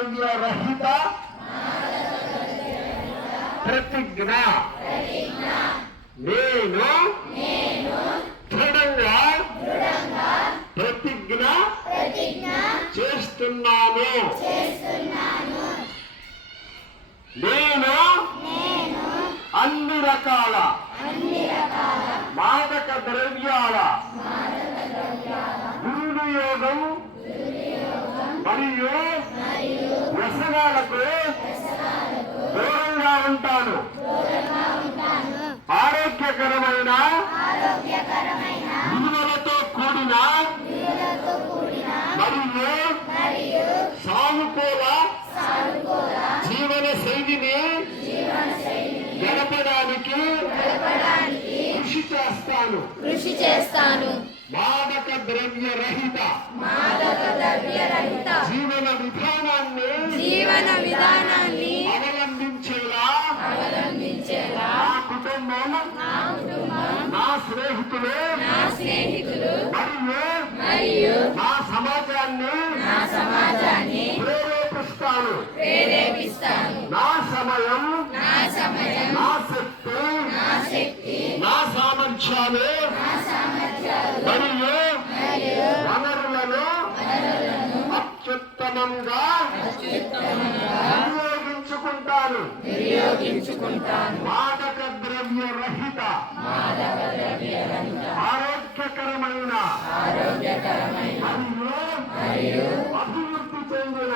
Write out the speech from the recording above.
ద్రవ్య రహిత ప్రతిజ్ఞ నేను దృఢంగా ప్రతిజ్ఞ చేస్తున్నాను. నేను అన్ని రకాల మాదక ద్రవ్యాల దుర్వినియోగం మరియు వ్యసనాలకు దూరంగా ఉంటాను. ఆరోగ్యకరమైన విలువలతో కూడిన మరియు సానుకూల జీవన శైలిని గడపడానికి కృషి చేస్తాను. మాదక ద్రవ్య రహిత జీవన విధానాన్ని అవలంబించేలా నా కుటుంబం, నా స్నేహితులు మరియు నా సమాజాన్ని ప్రేరేపిస్తాను. నా సమయం, నా శక్తి, నా సామర్థ్యాలు మరియు వనరులను అత్యుత్తమంగా వినియోగించుకుంటాను. మాదక ద్రవ్య రహిత ఆరోగ్యకరమైన మరియు అభివృద్ధి చెందిన